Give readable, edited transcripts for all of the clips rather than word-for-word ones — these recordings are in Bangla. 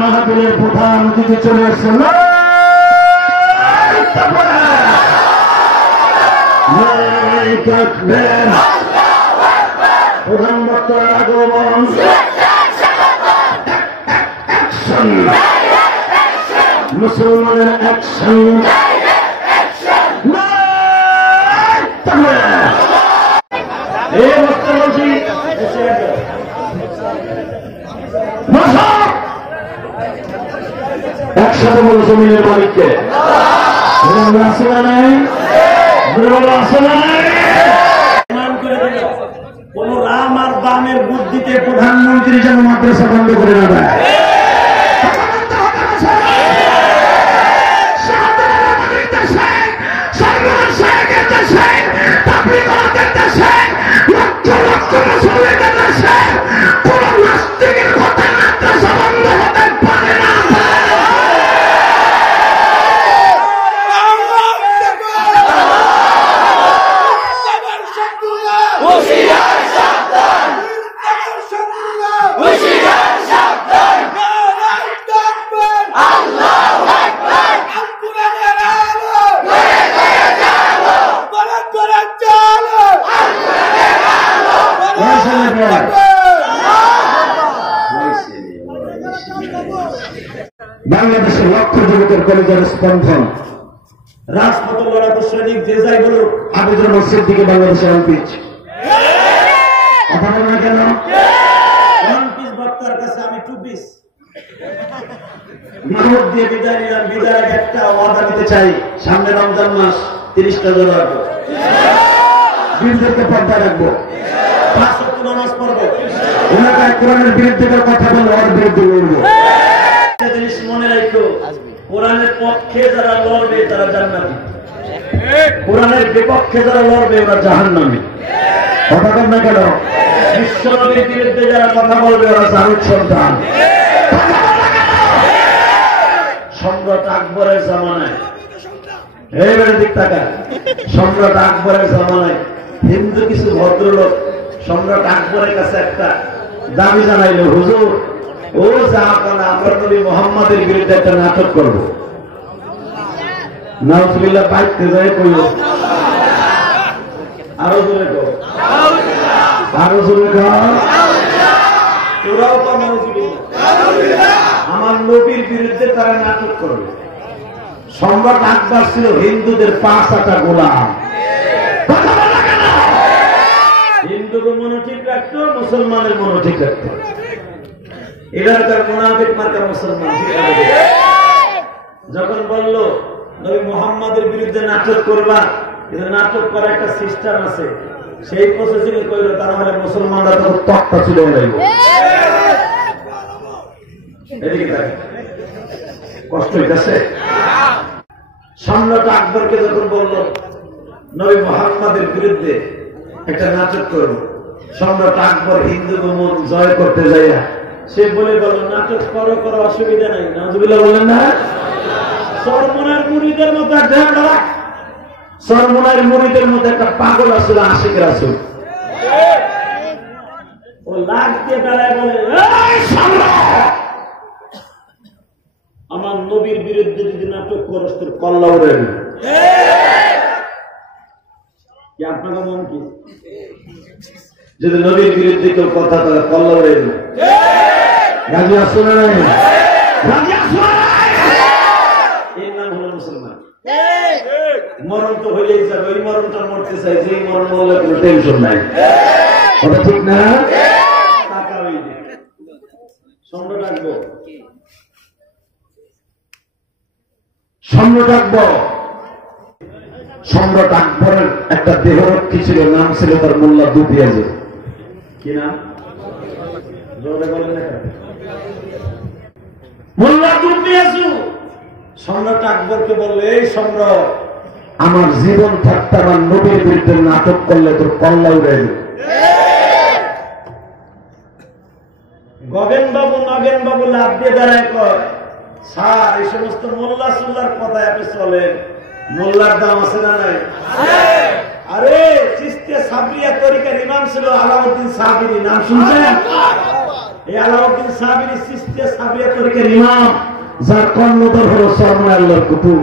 মাহফিলের প্রধান অতিথি চলে এসেছেন। প্রধান বক্তার আগমন, মুসলমানের অ্যাকশন, এই বক্তা বলছি একসাথে বলো জমিনের মালিককে আসে না নাই, আসে না নাই। কোন রাম আর বামের বুদ্ধিতে প্রধানমন্ত্রী যেন মাদ্রাসা বন্ধ করে না দেয়। বাংলাদেশের লক্ষ যুবকের কলেজের স্পন্দন, রাজপথে লড়াকু সৈনিক যে যাই বলুক, আবেদন মসজিদ দিকে বাংলাদেশের অনপিচ। কথা বল না কেন? অনপিচ বক্তার কাছে আমি 2 পিস মাহমুদ দিয়ে বিদায় নিলাম। বিদায় একটা ওয়াদা দিতে চাই, সামনে রমজান মাস 30টা রোজা রাখবো, বীরদেরকে পর্দা রাখবো, 5 ওয়াক্ত নামাজ পড়বো, এলাকায় কোরআনের বিরুদ্ধে কথা বলবো, ওর বিরুদ্ধে লড়বো। জিনিস মনে রাখো, কোরআনের পক্ষে যারা লড়বে তারা জান্নাতি, কোরআনের বিপক্ষে যারা লড়বে ওরা জাহান্নামী। কথা বল না কেন? বিশ্বনবীর বিরুদ্ধে যারা কথা বলবে ওরা জারুদ সন্তান। সম্রাট আকবরের জামানায়, এইবারে দিক টাকা, সম্রাট আকবরের জামানায় হিন্দু কিছু ভদ্রলোক সম্রাট আকবরের কাছে একটা দাবি জানাইল, হুজুর ও যা করে আমরা নবী মুহাম্মাদের বিরুদ্ধে একটা নাটক করবো। নাউজুবিল্লাহ পাইতে যায় কইল, আরো জোরে কর, আরো জোরে কর, তোরাও তো নাউজুবিল্লাহ। আমার নবীর বিরুদ্ধে তারা নাটক করবে। সম্রাট আকবর ছিল হিন্দুদের 5 গোলাম। হিন্দুকে মনে ঠিক রাখতো, মুসলমানের মনে ঠিক রাখতো। এখানকার মুনাফিক মার্কা মুসলমান যখন বলল নবী মুহাম্মাদের বিরুদ্ধে নাটক করবা, কিন্তু নাটক করার একটা সিস্টেম আছে, সেই প্রসেসিং কইল, তারা মানে মুসলমানরা তো তক্তা ছিল যাইব। এদিকে থাকে কষ্ট হইতেছে। সম্রাট আকবরকে যখন বলল নবী মুহাম্মাদের বিরুদ্ধে একটা নাটক করব, সম্রাট আকবর হিন্দু মন জয় করতে যাইয়া সে বলে বল, নাটক করো করো, অসুবিধা নাই। নাউজুবিল্লাহ বলেন না? সরমনার মুরিদের মতো একটা, সরমনার মুরিদের মতো একটা পাগল আসলে আশিক রাসূল, ও লাগ দিয়ে দাঁড়ায় বলে, আমার নবীর বিরুদ্ধে যদি নাটক করস তোর কল্লা উড়ে যাবে। কি আপনাকে মন কি যদি নবীর বিরুদ্ধে কেউ কথা বলে কল্লা উড়ে যাবে? রাজি আসো না? রাজি আসো না? এই নাম হলো মুসলমান। মরণ তো হইলেই যাবে, ওই মরণটা মরতে চাই, যে মরণ মরলে কোনো টেনশন নাই। কথা ঠিক না? টাকা ওই যে সম্রাট আকবর, সম্রাট আকবর, সম্রাট আকবরের একটা দেহরক্ষী ছিল, নাম ছিল তার মোল্লা দুপিয়াজ। কি নাম? জোরে বলেন না। মোল্লা দুপিয়াজ সম্রাট আকবরকে বললে, এই সম্রাট, আমার জীবন থাকতে আমার নবীর বিরুদ্ধে নাটক করলে তোর কল্লা উড়ে যাবে। গগেন বাবু লাভ দিয়ে দাঁড়ায় কর, স্যার এই সমস্ত মোল্লা সুল্লার কথা আপনি চলেন, মোল্লার দাম আছে না নাই? আরে চিস্তিয়া সাবরিয়া তরিকার ইমাম ছিল আলাউদ্দিন সাবিরি, নাম শুনছেন? এই আলাউদ্দিন সাবিরি চিশতিয়া সাবিয়া তরিকার ইমাম, যার কর্ণধর হলো সরমুনা আল্লাহর কুতুব।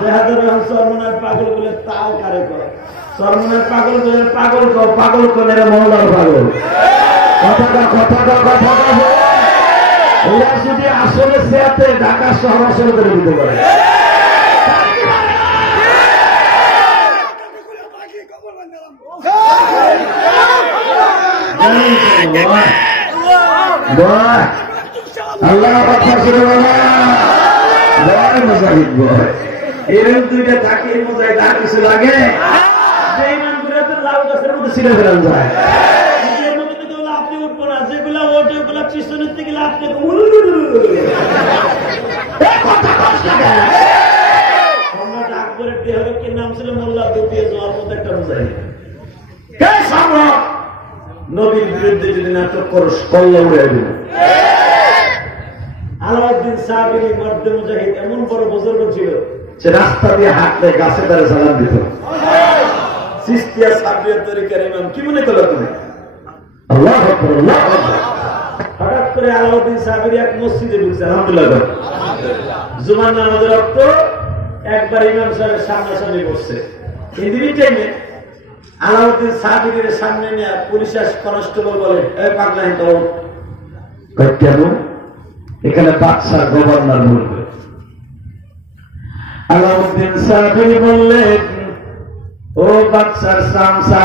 দেখা যাবে সরমুনার পাগল বলে তাও কারে করে, সরমুনার পাগল বলে পাগল কো, পাগল কোন এরা মওলার পাগল। কথা ওরা যদি আসলে সেতে ঢাকা শহর আসলে করে দিতে পারে। আল্লাহ মুজাহিদ বয় এরকম দুইটা থাকে, মুজাহিদ আর কিছু লাগে লাউ গাছের মধ্যে ছিঁড়ে ফেলান যায়। আপনি উঠবো না, যেগুলা ওঠে ওগুলা পিছনের থেকে আপনি আকবরের দেহের নাম ছিল মোল্লা দুটিয়ে যাওয়ার মতো একটা মুজাহিদ। নবীর বিরুদ্ধে যদি নাটক করো কল্লা উড়ে দেব। আলাউদ্দিন সাবিরি মর্দে মুজাহিদ এমন বড় বুজুর্গ ছিল, সে রাস্তা দিয়ে হাঁটলে গাছে তারে সালাম দিত। চিশতিয়া সাবিয়া তরিকার ইমাম, কি মনে করলো তুমি? আল্লাহু আকবার, আল্লাহু আকবার। হঠাৎ করে আলাউদ্দিন সাবিরি এক মসজিদে ঢুকছে, আলহামদুলিল্লাহ। জুমার নামাজের রক্ত একবার ইমাম সাহেবের সামনাসামনি বসছে। এই টাইমে আলাউদ্দিন সাবিরের সামনে নিয়ে পুলিশ কনস্টেবল বলে, এই পাগলা হিন্দু কেন এখানে বাদশাহ গভর্নর বলবে। আলাউদ্দিন সাবিরি বললেন, ও বাদশার সামসা,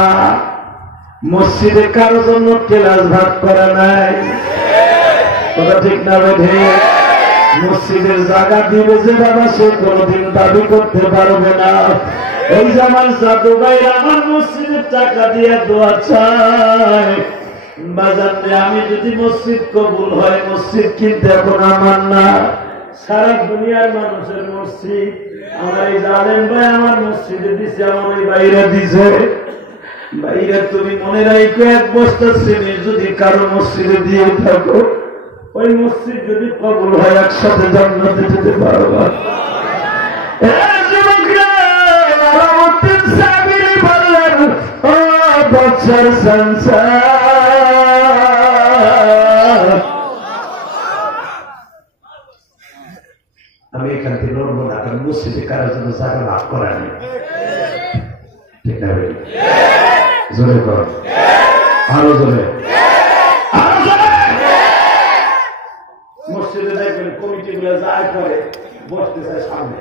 মসজিদে কারো জন্য ক্লাস ভাগ করা নাই, কথা ঠিক না বেঠে? মসজিদের জায়গা দিবে যে বাবা, সে কোনদিন দাবি করতে পারবে না। এই যে আমার জাদু ভাই আমার মসজিদের টাকা দিয়ে দোয়া চায়, বাজার আমি যদি মসজিদ কবুল হয়, মসজিদ কিনতে এখন আমার না, সারা দুনিয়ার মানুষের মসজিদ। আমার এই জানেন ভাই আমার মসজিদে দিছে, আমার ওই বাইরে দিছে। বাইরে তুমি মনে রাখো, এক বস্তা শ্রেণী যদি কারো মসজিদে দিয়ে থাকো, ওই মসজিদ যদি কবুল হয় একসাথে জান্নাতে যেতে পারবা। আলাউদ্দিন সাবিরি বললেন, ও বাদশার সংসার, আমি এখান থেকে লড়বো না, কারণ মসজিদে কারোর জন্য জায়গা লাভ করা নেই, ঠিক না? জোরে কর, আরো জোরে, আরো জোরে। মসজিদে দেখবেন কমিটি গুলো যায় করে বসতে চায় সামনে,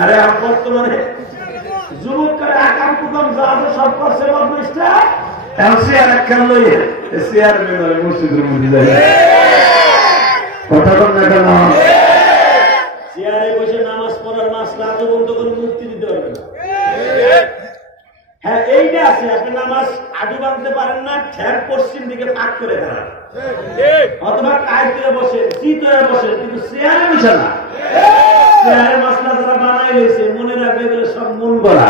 আরে বর্তমানে যুবক করে আকাম কুকাম যা আছে সব করছে বদমাইশটা, চেয়ার একটা লইয়ে চেয়ার মেয়ে মসজিদের মধ্যে যায়। কথা কর না কেন? চেয়ারে বসে নামাজ পড়ার মাসলা পর্যন্ত কোনো মুক্তি দিতে পারবে না। হ্যাঁ, এইটা আছে, আপনি নামাজ আজু বাঁধতে পারেন না, ঠ্যার পশ্চিম দিকে পাক করে দাঁড়ান, অথবা কাজ করে বসে, চিত হয়ে বসে, কিন্তু চেয়ারে বসে না। চেয়ারের মাসলা যারা বানাই হয়েছে, মনে রাখবে বলে সব মন করা।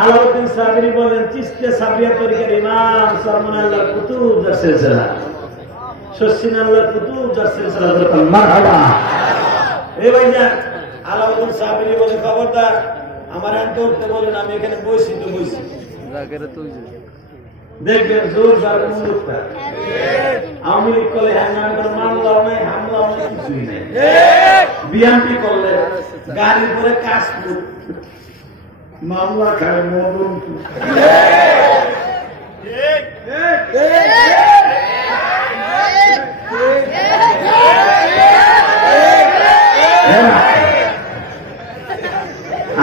আলাউদ্দিন সাবিরি বলেন, চিশতিয়া সাবিয়া তরিকার ইমাম, সরমুনা আল্লাহর কুতুব যার সিলসিলা, শশিন আল্লাহর কুতুব যার সিলসিলা, মারহাবা। এই ভাইজান আলাউদ্দিন সাবিরি বলে, খবরদার আমার করতে বলেন, আমি এখানে বসি তো বসি। দেখবেন জোর যার মুলুকটা আওয়ামী লীগ করলে মামলাও নাই, হামলাও নাই, কিছুই নাই। বিএনপি করলে গাড়ির পরে কাজ মামলা খায় মদন।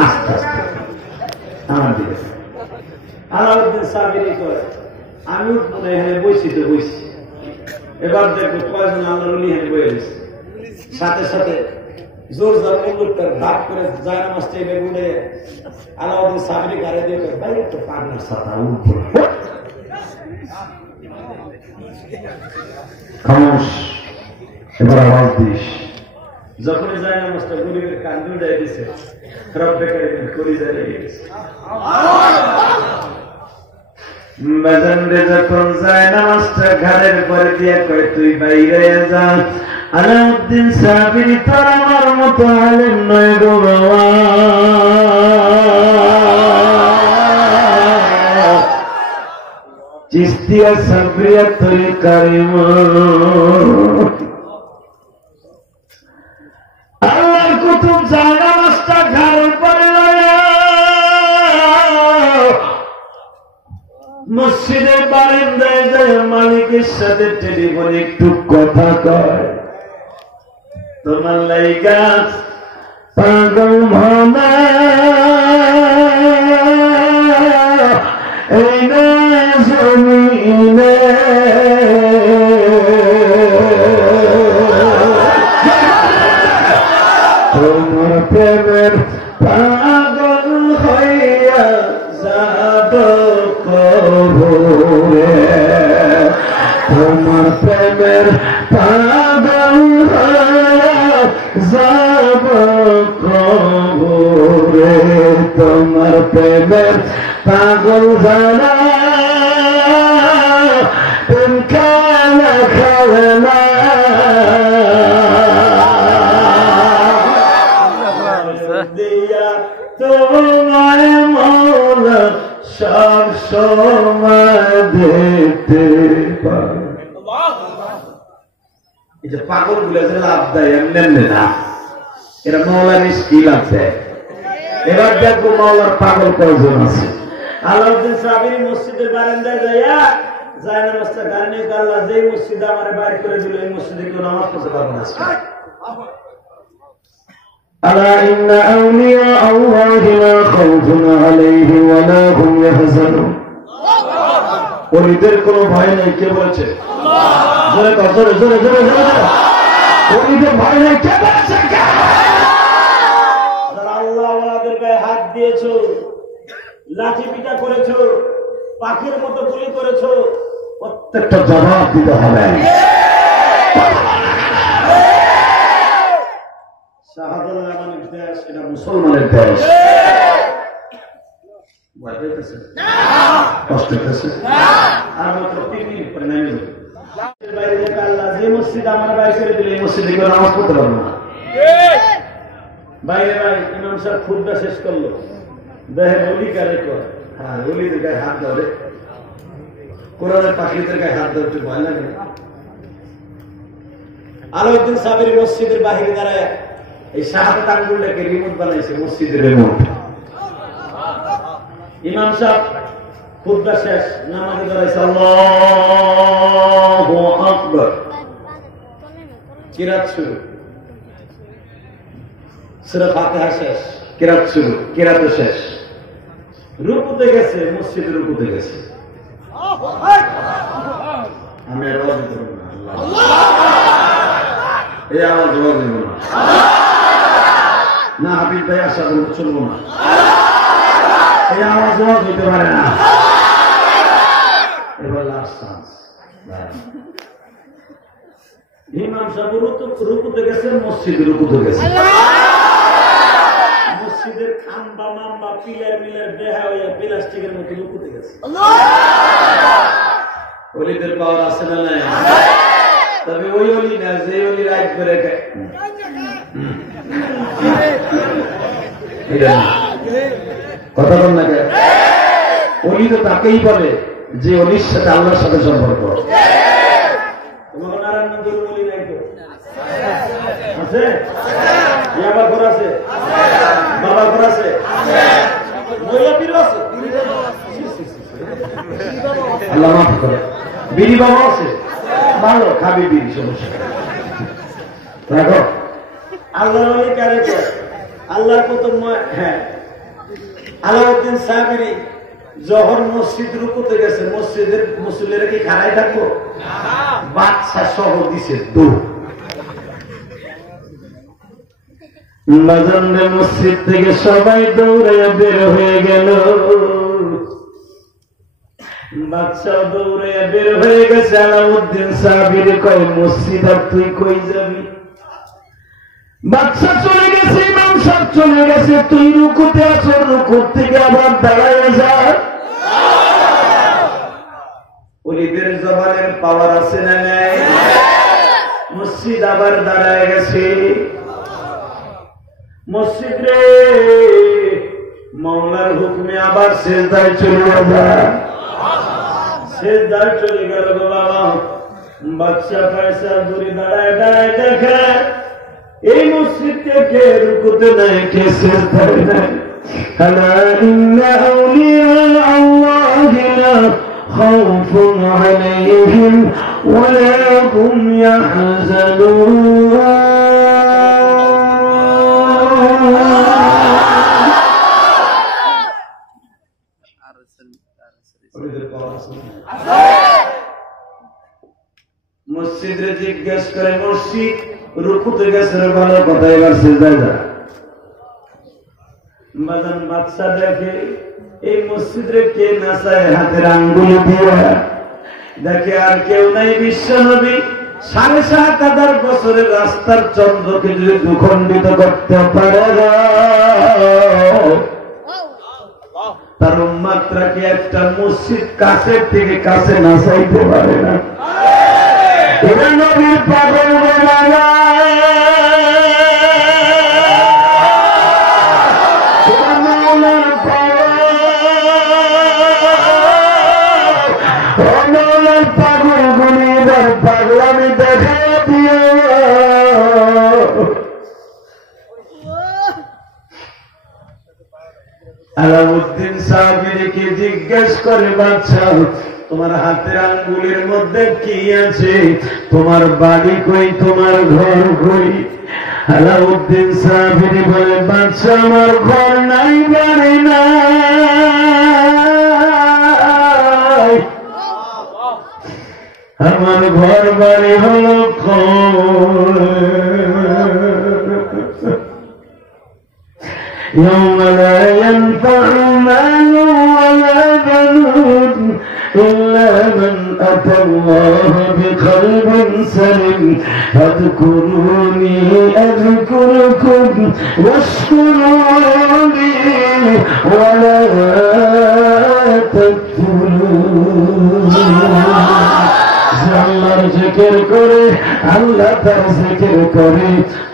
আস্তে আস্তে আমার দিকে আলাউদ্দিন সাবিরি করে, আমি মনে এখানে বসি তো বসি। এবার দেখো কয়েকজন আল্লাহর ওলি এখানে বয়ে গেছে, সাথে সাথে জোর জোর মুল্লুকটার ধাপ করে যায় নামাজ টেনে উঠে আলাউদ্দিন সাবিরি গাড়ি দিয়ে ভাই তো পাগলার সাথে উঠবো খামোশ, এবার আওয়াজ দিস। যখনই যায় নামাজটা গরিবের কান দুটাই দিছে, রব্বে কারিমের কলিজা লেগে গেছে। বাজারে যখন যায় নামাজটা ঘাড়ের পরে দিয়ে কয়, তুই বাইরে যা। আলাউদ্দিন সাবিরি তোর আমার মতো আলেম নয় গো বাবা। চিস্তিয়া সাবরিয়া তরিকারিম আল্লাহর কুতুব জানা মাস্টার ঘরের পরে মসজিদের বারান্দায় যায় মালিকের সাথে টেলিফোনে একটু কথা কয় তোমার লাইগা পাগল ভানা এই না জমিনে তোমার প্রেমের পাগল হইয়া যাব কবরে তোমার প্রেমের পাগল হইয়া যাব কবরে তোমার প্রেমের পাগল জানা প্রেম খানা খাবে না দিয়া তোমার মৌলা সব সময় দেখতে পারে এই যে পাগল গুলো লাভ দেয় এমনি না এরা মৌলার স্কিল আছে এবার দেখবো মাওলার পাগল কয়জন আছে আলাউদ্দিন সাবিরি মসজিদের বারান্দায় যাইয়া যায় নামাজটা গান নিয়ে আল্লাহ যেই মসজিদে আমার বাইর করে দিল এই মসজিদে কেউ নামাজ পড়তে পারবে না আলা ইন্না আউলিয়া আল্লাহি লা খাউফুন আলাইহিম ওয়া লা হুম ইয়াহজানুন ওলিদের কোনো ভয় নেই কে বলেছে আল্লাহ জোরে জোরে জোরে জোরে ওলিদের ভয় নেই কে বলেছে হাত দিয়েছো লাঠি পিটা করেছো পাখির মতো গুলি করেছো প্রত্যেকটা জবাব দিতে হবে শাহজালাল আমাদের দেশ এটা মুসলমানের দেশ কষ্ট হচ্ছে আর মাত্র 3 মিনিট পরে নামে বাইরে থেকে আল্লাহ যে মসজিদ আমার বাইরে করে দিলে এই মসজিদে কেউ নামাজ পড়তে পারবে না বাইরে ভাই ইমাম সাহেব খুতবা শেষ করলো দেহে অলি কারে কর হ্যাঁ অলিদের গায়ে হাত ধরে কোরআনের পাখিদের গায়ে হাত ধরে ভয় লাগে আলাউদ্দিন সাবির মসজিদের বাহিরে দাঁড়ায় এই শাহাদাত আঙ্গুলটাকে রিমোট বানাইছে মসজিদের রিমোট ইমাম সাহেব খুতবা শেষ নামাজে দাঁড়াইছে আল্লাহু আকবার কিরাত শুরু সূরা ফাতিহা শেষ কিরাত শুরু কিরাত শেষ রুকুতে গেছে মসজিদে রুকুতে গেছে আমি আওয়াজ করব না আল্লাহ এই আওয়াজ করব না না হাবিব ভাই আশা করব চলবো না এই আওয়াজ হইতে পারে না এবার লাস্ট চান্স ইমাম সাহেব রুকুতে গেছে মসজিদে রুকুতে গেছে মসজিদের খাম্বা মাম্বা পিলার মিলার বেহা হইয়া প্লাস্টিকের মতো রুকুতে গেছে ওলিদের পাওয়ার আছে না নাই তবে ওই ওলি না যে ওলি রাইট করে কথা বল না কে ওলি তো তাকেই বলে যে ওলির সাথে আল্লাহর সাথে সম্পর্ক তোমাকে নারায়ণ মন্দির ওলি নাই তো আছে ইয়াবা ঘর আছে বাবা ঘর আছে মহিলা পীর আছে আল্লাহ মাফ করে বিড়ি বাবা আছে ভালো খাবি বিড়ি সমস্যা দেখো আল্লাহর ওলি কারে কয় আল্লাহর কত হ্যাঁ আলাউদ্দিন সাবিরি যখন মসজিদ রুকুতে গেছে মসজিদের মুসল্লিরা কি খাড়াই থাকবো বাচ্চা সহ দিছে দৌড় মসজিদ থেকে সবাই দৌড়ে বের হয়ে গেল বাচ্চা দৌড়ে বের হয়ে গেছে আলাউদ্দিন সাবির কয় মসজিদ আর তুই কই যাবি বাচ্চা চলে গেছে ইমাম সাহেব চলে গেছে তুই রুকুতে আছো রুকু থেকে আবার দাঁড়ায় যা ওলিদের জবানের পাওয়ার আছে না নাই মসজিদ আবার দাঁড়ায় গেছে মসজিদ রে মাওলার হুকুমে আবার সিজদায় চলে যা সেজদায় চলে গেল গো বাবা। বাদশা ফয়সাল দূরে দাঁড়ায় দাঁড়ায় দেখে এই মসজিদ থেকে রুকুতে নাই, কে সেজদায় নাই। আলা ইন্না আউলিয়া আল্লাহি লা খাউফুন আলাইহিম ওয়া লা হুম ইয়াহজানুন। মসজিদে জিজ্ঞেস করে মসজিদ রুকুতে গেছে ভালো কথা, এবার সেজদায় যা। বাজান বাদশা দেখে এই মসজিদে কে নাচায় হাতের আঙ্গুলি দিয়া, দেখে আর কেউ নাই বিশ্বনবী। ৭,৫০০ বছরের রাস্তার চন্দ্রকে যদি দুখণ্ডিত করতে পারে তার উম্মাতরা কি একটা মসজিদ কাছের থেকে কাছে নাচাইতে পারে না? এরা নবীর পাগল বাবা, পাগল গুলি এবার পাগলামি দেখা দিয়ে আলাউদ্দিন সাহাবীকে জিজ্ঞেস করে বাদশা তোমার হাতের আঙ্গুলের মধ্যে কি আছে? তোমার বাড়ি কই? তোমার ঘর কই? আলাউদ্দিন সাহাবী বলে বাদশা আমার ঘর নাই, বাড়ি নাই, আমার ঘর বাড়ি হলো يوم لا ينفع مال ولا بنون إلا من أتى الله بقلب سليم فاذكروني أذكركم واشكروا لي ولا تكفرون। আল্লাহর জিকির করে, আল্লাহ তার জিকির করে,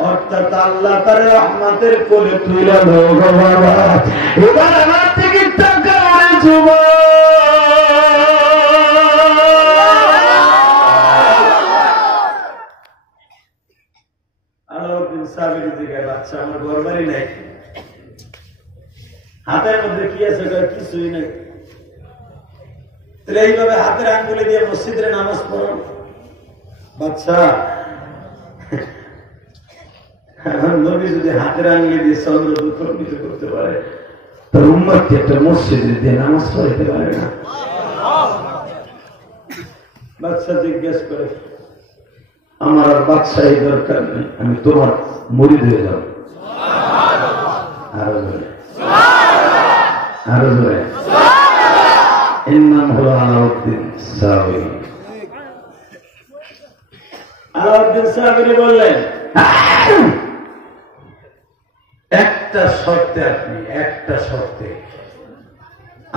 অর্থাৎ আল্লাহ তার রহমতের কোলে তুলে দাও গো বাবা। এবার আমার থেকে টাকা যুব আলাউদ্দিন সাহাবীর দিকে বাচ্চা আমার ঘর বাড়ি নাই, হাতের মধ্যে কি আছে? কিছুই নাই। তাহলে এইভাবে হাতের আঙ্গুলে দিয়ে মসজিদের নামাজ পড়ো? বাচ্চা নবী যদি হাতের আঙ্গুলে দিয়ে চন্দ্র দুঃখিত করতে পারে তার উম্মতকে একটা মসজিদে দিয়ে নামাজ পড়াইতে পারে না? বাচ্চা জিজ্ঞেস করে আমার আর বাদশাহী দরকার নেই, আমি তোমার মুরিদ হয়ে যাব। আরো জোরে, আরো জোরে। এর নাম হলো আলাউদ্দিন সাহাবী। আলাউদ্দিন সাহাবী বললেন একটা শর্তে, আপনি একটা শর্তে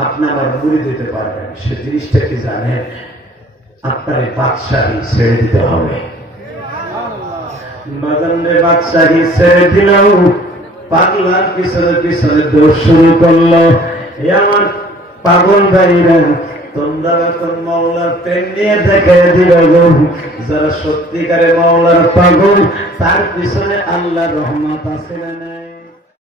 আপনি আমার মুরিদ দিতে পারবেন। সে জিনিসটা কি জানেন? আপনার বাদশাহী ছেড়ে দিতে হবে। বাদশাহী ছেড়ে দিল, পাগলার পিছনে পিছনে দৌড় শুরু করলো। এ আমার পাগল ভাইরা, তোমরা এখন মাওলার প্রেম নিয়ে দেখাই দিল গো। যারা সত্যিকারে মাওলার পাগল তার পিছনে আল্লাহর রহমত আছে না?